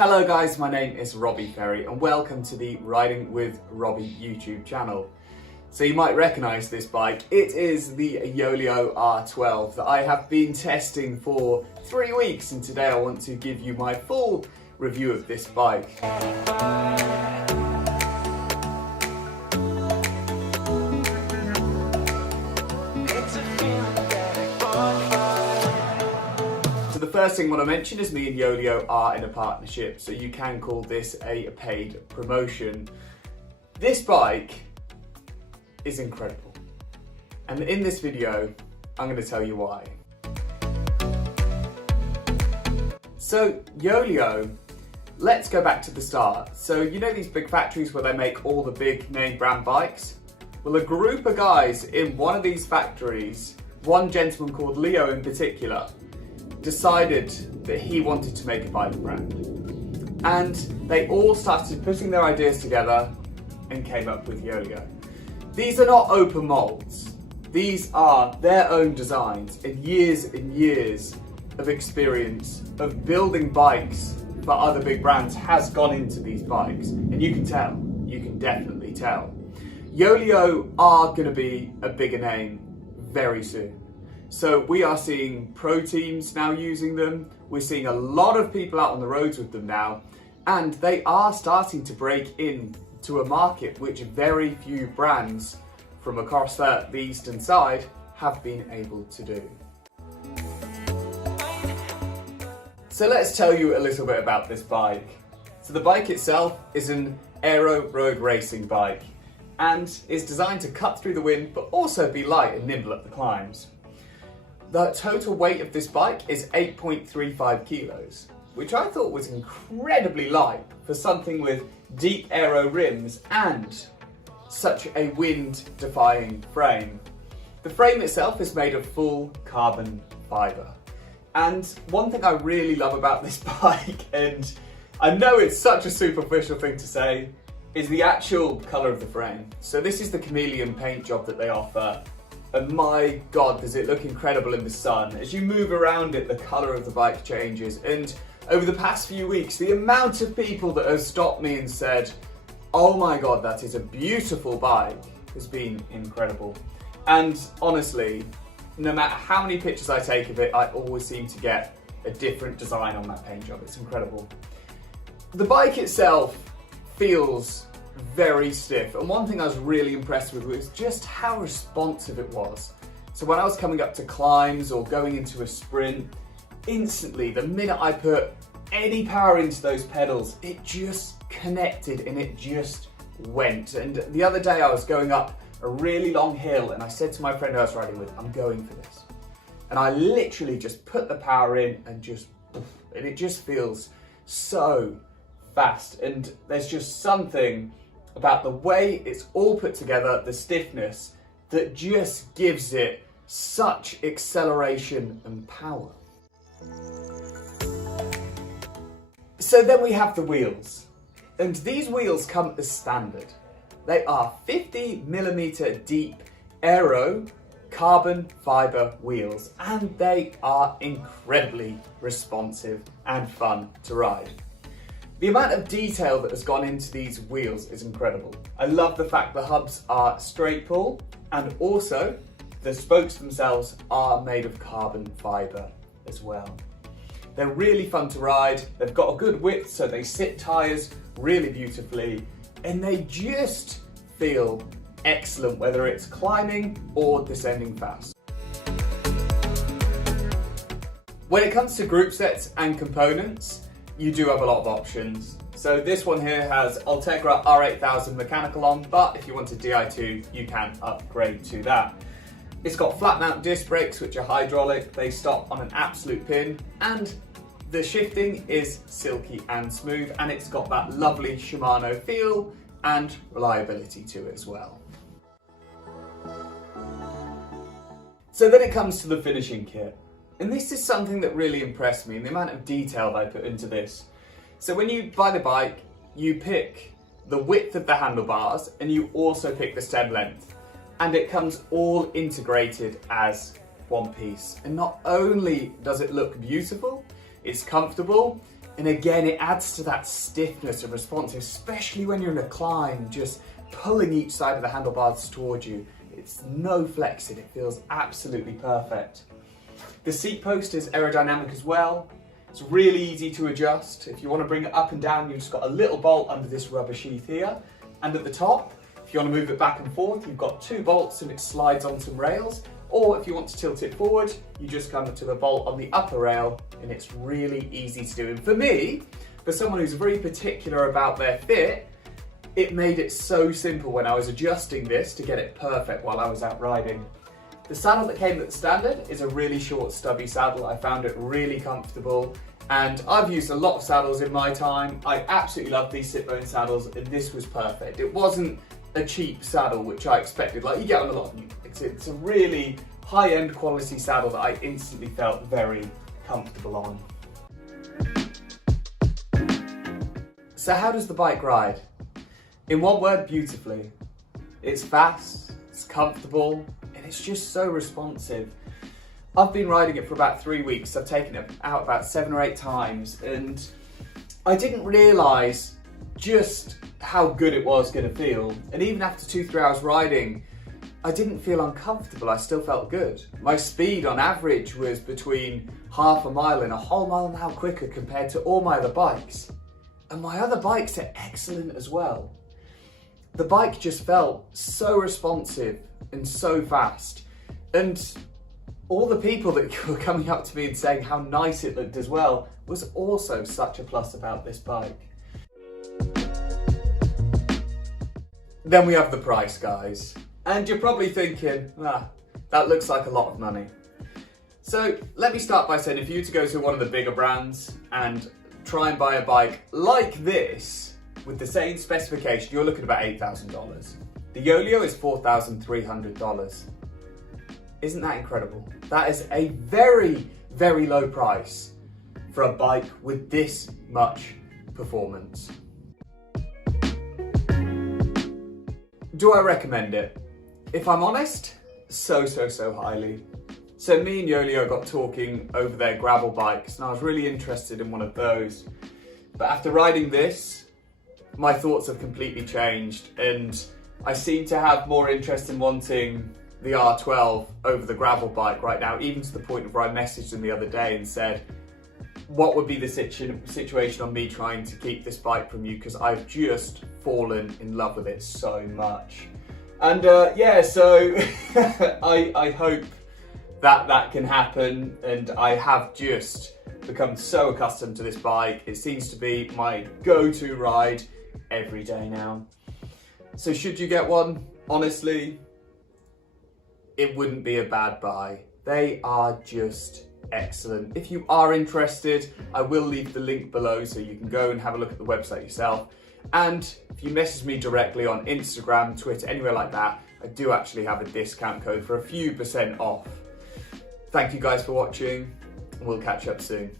Hello guys, my name is Robbie Ferry and welcome to the Riding with Robbie YouTube channel. So you might recognise this bike. It is the Yoeleo R12 that I have been testing for 3 weeks, and today I want to give you my full review of this bike. The first thing I want to mention is me and Yoeleo are in a partnership, so you can call this a paid promotion. This bike is incredible, and in this video I'm going to tell you why. So Yoeleo, let's go back to the start. So you know these big factories where they make all the big name brand bikes? Well, a group of guys in one of these factories, one gentleman called Leo in particular, decided that he wanted to make a bike brand, and they all started putting their ideas together and came up with Yoeleo. These are not open molds, these are their own designs and years of experience of building bikes for other big brands has gone into these bikes, and you can definitely tell. Yoeleo are going to be a bigger name very soon. So we are seeing pro teams now using them, we're seeing a lot of people out on the roads with them now, and they are starting to break into a market which very few brands from across the eastern side have been able to do. So let's tell you a little bit about this bike. So the bike itself is an aero road racing bike and is designed to cut through the wind but also be light and nimble at the climbs. The total weight of this bike is 8.35 kilos, which I thought was incredibly light for something with deep aero rims and such a wind-defying frame. The frame itself is made of full carbon fibre. And one thing I really love about this bike, and I know it's such a superficial thing to say, is the actual colour of the frame. So this is the chameleon paint job that they offer. And my God, does it look incredible in the sun. As you move around it, the colour of the bike changes. And over the past few weeks, the amount of people that have stopped me and said, oh my God, that is a beautiful bike, has been incredible. And honestly, no matter how many pictures I take of it, I always seem to get a different design on that paint job. It's incredible. The bike itself feels very stiff, and one thing I was really impressed with was just how responsive it was. So when I was coming up to climbs or going into a sprint, instantly the minute I put any power into those pedals, it just connected and it just went. And the other day I was going up a really long hill and I said to my friend I was riding with, I'm going for this. And I literally just put the power in and it just feels so fast. And there's just something about the way it's all put together, the stiffness, that just gives it such acceleration and power. So then we have the wheels, and these wheels come as standard. They are 50mm deep aero carbon fibre wheels, and they are incredibly responsive and fun to ride. The amount of detail that has gone into these wheels is incredible. I love the fact the hubs are straight pull, and also the spokes themselves are made of carbon fibre as well. They're really fun to ride, they've got a good width so they sit tyres really beautifully, and they just feel excellent whether it's climbing or descending fast. When it comes to group sets and components, you do have a lot of options. So this one here has Ultegra R8000 mechanical on, but if you want a Di2, you can upgrade to that. It's got flat mount disc brakes, which are hydraulic. They stop on an absolute pin, and the shifting is silky and smooth, and it's got that lovely Shimano feel and reliability to it as well. So then it comes to the finishing kit. And this is something that really impressed me, and the amount of detail that I put into this. So when you buy the bike, you pick the width of the handlebars and you also pick the stem length. And it comes all integrated as one piece. And not only does it look beautiful, it's comfortable, And again, it adds to that stiffness and response, especially when you're in a climb, just pulling each side of the handlebars towards you. It's no flexing, it feels absolutely perfect. The seat post is aerodynamic as well. It's really easy to adjust. If you want to bring it up and down, you've just got a little bolt under this rubber sheath here. And at the top, if you want to move it back and forth, you've got 2 bolts and it slides on some rails. Or if you want to tilt it forward, you just come to the bolt on the upper rail, and it's really easy to do. And for me, for someone who's very particular about their fit, it made it so simple when I was adjusting this to get it perfect while I was out riding. The saddle that came with the standard is a really short stubby saddle. I found it really comfortable, and I've used a lot of saddles in my time. I absolutely love these sit bone saddles, and this was perfect. It wasn't a cheap saddle, which I expected, like you get on a lot of new bikes. It's a really high-end quality saddle that I instantly felt very comfortable on. So how does the bike ride? In one word, beautifully. It's fast, it's comfortable, and it's just so responsive. I've been riding it for about 3 weeks. I've taken it out about 7 or 8 times, and I didn't realise just how good it was going to feel. And even after 2-3 hours riding, I didn't feel uncomfortable. I still felt good. My speed on average was between half a mile and a whole mile an hour quicker compared to all my other bikes. And my other bikes are excellent as well. The bike just felt so responsive and so fast. And all the people that were coming up to me and saying how nice it looked as well was also such a plus about this bike. Then we have the price, guys. And you're probably thinking, that looks like a lot of money. So let me start by saying, if you were to go to one of the bigger brands and try and buy a bike like this, with the same specification, you're looking at about $8,000. The Yoeleo is $4,300. Isn't that incredible? That is a very, very low price for a bike with this much performance. Do I recommend it? If I'm honest, so highly. So me and Yoeleo got talking over their gravel bikes, and I was really interested in one of those. But after riding this, my thoughts have completely changed, and I seem to have more interest in wanting the R12 over the gravel bike right now, even to the point where I messaged them the other day and said, what would be the situation on me trying to keep this bike from you, because I've just fallen in love with it so much. And so I hope that can happen, and I have just become so accustomed to this bike. It seems to be my go-to ride every day now. So should you get one? Honestly, it wouldn't be a bad buy. They are just excellent. If you are interested, I will leave the link below so you can go and have a look at the website yourself. And if you message me directly on Instagram, Twitter, anywhere like that, I do actually have a discount code for a few % off. Thank you guys for watching, and we'll catch up soon.